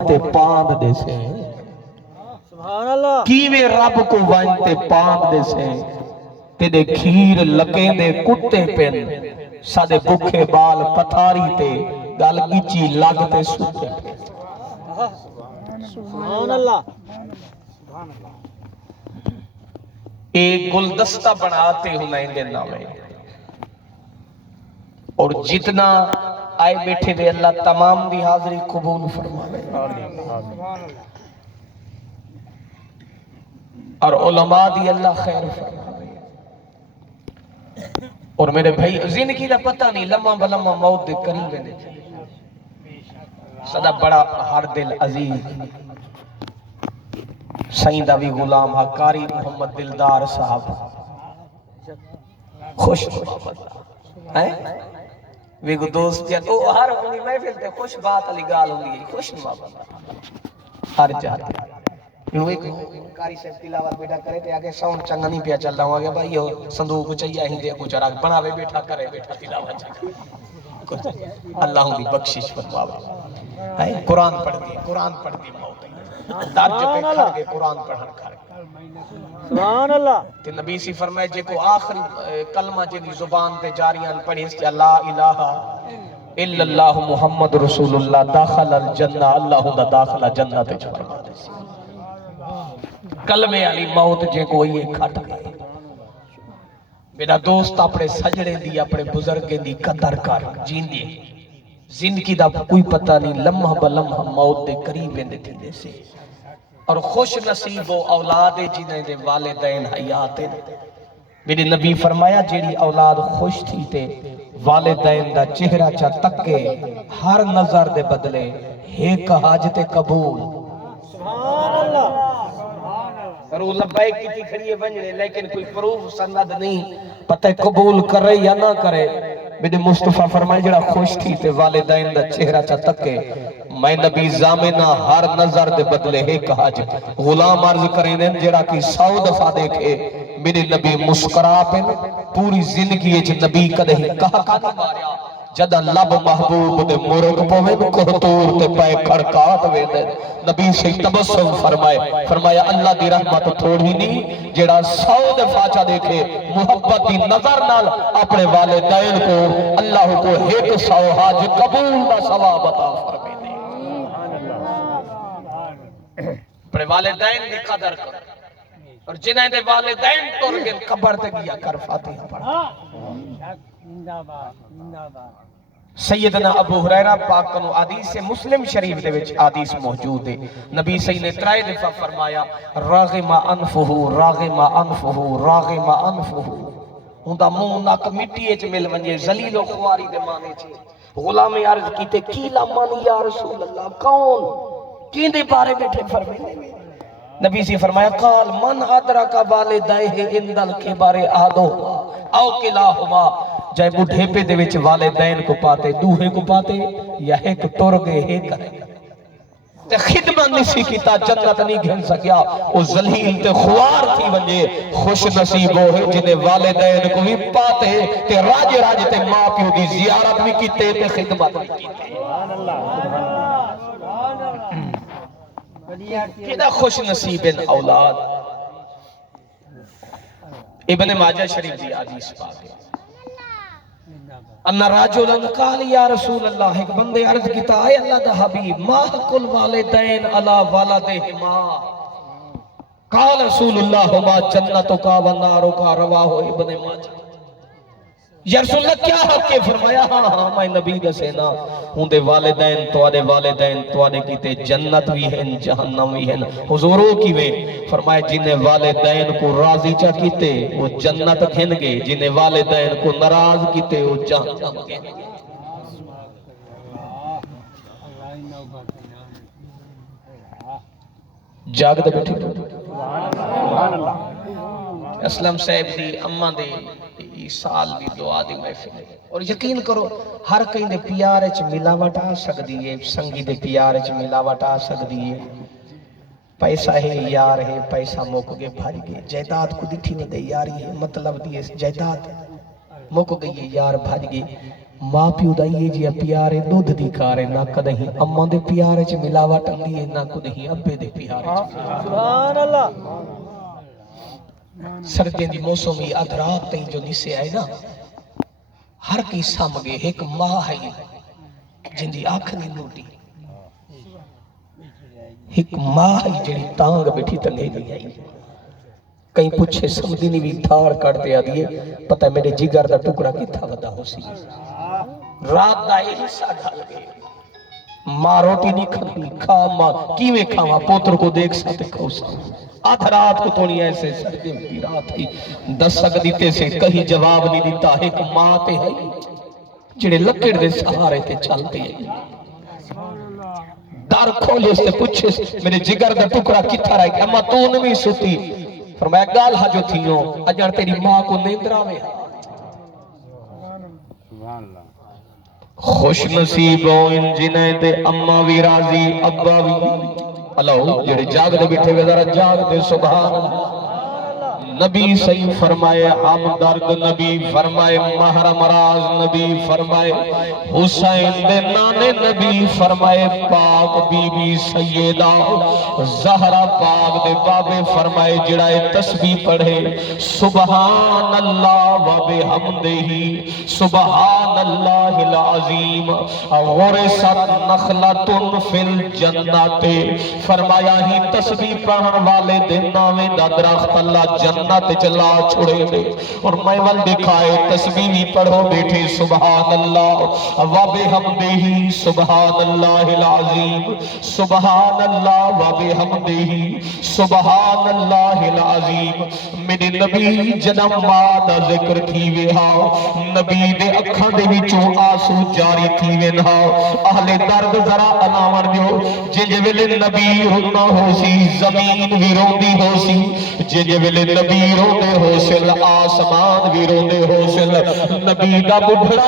تے پاند دے سے سبحان اللہ کیویں رب کو وانتے پاند دے سے تیرے کھیر لکیں دے کتے پن سادے بکھے بال پتھاری تے گل گچی لگ تے سوتے پن سبحان اللہ ایک گلدستہ بناتے ہنائیں دے نامے اور جتنا آئے بیٹھے دے اللہ تمام دی حاضری قبول فرمائے اور علماء دی اللہ خیر فرمائے اور میرے بھائی زندگی دا پتہ نہیں لمحہ بلمحہ موت دے قریب ہے صدا بڑا ہر دل عزیز سیدہ بھی غلام حقاری محمد دلدار صاحب خوش محمد ویگو دوست جا تو ہر ہونی محفل تے خوش بات علی گال ہونی خوش محمد ہر جاتے یوں ایک کاری سے تلاوت بیٹھا کرے تے آگے ساؤنڈ چنگا نہیں پیا چل رہا ہوں آگے بھائی یہ صندوق چاہیے ہی دے کچھ راگ بناوے بیٹھا کرے بیٹھا تلاوت چاہیے اللہ ہوں دی بخشش فرماوے قرآن پڑھ دی موت درج پہ کھڑ کے قرآن پڑھن کھڑ سبحان اللہ تے نبی سی فرمائے جے کو آخری کلمہ جنی زبان تے جاریان پڑھی اس کے لا الہ الا اللہ محمد رسول اللہ داخل الجنہ اللہ دا داخلہ جنہ تے فرما دے کلمے علی موت جے کو یہ کھٹ گئے میرا دوست اپنے سجڑے دی اپنے بزرگیں دی قدر کر جین دی زندگی دا کوئی پتہ نہیں لمحہ بلمحہ موت دے قریب اندے تھی دے سے اور خوش نصیب و اولاد جنہیں دے والدین حیات میرے نبی فرمایا جیڑی اولاد خوش تھی تے والدین دا چہرہ چا تکے ہر نظر دے بدلے ایک حاجت قبول سبحان اللہ اور وہ لبائی کی کھڑی ہے بنجنے لیکن کوئی پروف سند نہیں پتہ قبول کرے یا نہ کرے میرے مصطفیٰ فرمائے جڑا خوش تھی تے والدین دا چہرہ چا تکے میں نبی زامنہ ہر نظر دے بدلے ایک حاج غلام عرض کریں دیں جڑا کی 100 دفعہ دیکھے میرے نبی مسکرا پہ پوری زندگی اچھ نبی کدے ہی کہا نہیں ماریا جدہ لب محبوب دے مرگ پوے کوہتور تے پائے کھڑکات وے دے نبی سے تبسم فرمایا اللہ دی رحمت تھوڑی نہیں جڑا 100 دفعہ چا دیکھے محبت دی نظر نال اپنے والدین کو اللہ کو ایک 100 حاج قبول دا ثواب عطا فرمائے دے اپنے والدین دی قدر کر اور جنہیں دے والدین تور کے قبر تے گیا کر فاتحہ پڑھا سیدنا ابو ہریرہ پاک کنو حدیث مسلم شریف دے وچ حدیث موجود ہے نبی صلی نے 3 دفعہ فرمایا راغم انفہ راغم انفہ راغم انفہ ہوندا منہ نک مٹی وچ مل ونجے ذلیل و خواری دے معنی چ غلام عرض کیتے کی لمانی یا رسول اللہ کون کیندے بارے بیٹھے فرمائے نبی سے فرمایا قال من ادرک والدیہ اندل کے بارے آدو او کلاہما جائے بڑھے پہ دے وچ والدین کو پاتے دوہے کو پاتے یا ایک ٹر گئے ایک تے خدمت نسی کیتا جنت نہیں گھن سکیا او ذلیل تے خوار تھی ونجے خوش نصیب ہوئے جنہیں والدین کو بھی پاتے تے راج راج تے ماں پیو دی زیارت بھی کیتے تے خدمت بھی کیتے کیدہ خوش نصیب اولاد ابن ماجہ شریف دی حدیث پاک ہے انہا راجولن قال یا رسول اللہ ایک بندے عرض کیتا اے اللہ دا حبیب ما حق الوالدین علی والدہما قال رسول اللہ ما جنتو کا ونارو کا رواہ ابن ماجہ یا رسول اللہ کیا حق ہے فرمایا ہاں میں نبی دسینا ہوں دے والدین تو آدے کیتے جنت بھی ہیں جہنم بھی ہیں حضوروں کی وے فرمائے جنہیں والدین کو راضی چا کیتے وہ جنت گھن گے جنہیں والدین کو ناراض کیتے وہ جہنم گھن گے جاگ دے بیٹھے اسلام صاحب دی اممہ دے سال بھی دعا دی محفل اور یقین کرو ہر کہیں دے پیارچ ملاوٹ آ سکتی ہے سنگی دے پیارچ ملاوٹ آ سکتی ہے پیسہ ہے یار ہے پیسہ موک گے بھاری گے جائداد کو دکھی نہ دے یاری ہے مطلب دی جائداد موک گئی ہے یار بھاری گے ماں پیو دا یہ جی پیارے دودھ دی کارے نہ کدہیں اماں دے پیارے چ ملاوٹ اندی ہے نہ کدہیں ابے دے پیارے چ سبحان اللہ سردیاں دی موسمی ادرات تئیں جو نسے آئے نا ہر کی سامگے ایک ماں ہے جن دی آنکھ نہیں موٹی ایک ماں ہے جڑی تانگ بیٹھی تنگے نہیں آئی کہیں پوچھے سمدھی نہیں بھی تھار کٹتے آ دیئے پتہ ہے میرے جگر دا ٹکڑا کی تھا ودا ہو سی رات دا یہ حصہ ڈھال گئے ماں روٹی نہیں کھاتی کھا ماں کیویں کھاوا پوتر کو دیکھ ساتے کھو سا آدھ رات کو تونی ایسے سردی میں رات ہے دستک دیتے سے کہیں جواب نہیں دیتا ایک ماں تے ہے جڑے لکڑ دے سہارے تے چلتے ہیں دار کھولے سے پوچھے میرے جگر دا ٹکڑا کتھا رہے کہ اما تو نمی سوتی فرمایا گال ہا جو تھیوں اجڑ تیری ماں کو نیندرا میں خوش نصیب ہو ان جنہیں تے اما بھی راضی ابا بھی اللہ جڑے جاگ دے بیٹھے ہوئے ذرا جاگ دے سبحان اللہ نبی صحیح فرمائے ہم درد نبی فرمائے محرم راز نبی فرمائے حسین دے نانے نبی فرمائے پاک بی بی سیدہ زہرا پاک دے بابے فرمائے جڑائے تسبیح پڑھے سبحان اللہ و بحمدہ سبحان اللہ العظیم غرست نخلۃ فی الجنت فرمایا ہی تسبیح پڑھن والے دے ناویں دا درخت اللہ جنت چلا چھوڑے دے اور میں ول دکھائے تسبیح بھی پڑھو بیٹھے سبحان اللہ و بحمدہ سبحان اللہ العظیم سبحان اللہ و بحمدہ سبحان اللہ العظیم میرے نبی جنم ماں دا ذکر تھی وے ہاں نبی دے اکھاں دے وچوں آنسو جاری تھی وے ہاں اہل درد ذرا اناور دیو جے ویلے نبی رونا ہو سی زمین بھی روندی ہو سی جے ویلے نبی روندے ہو سل آسمان بھی روندے ہو سل نبی دا بڑھڑا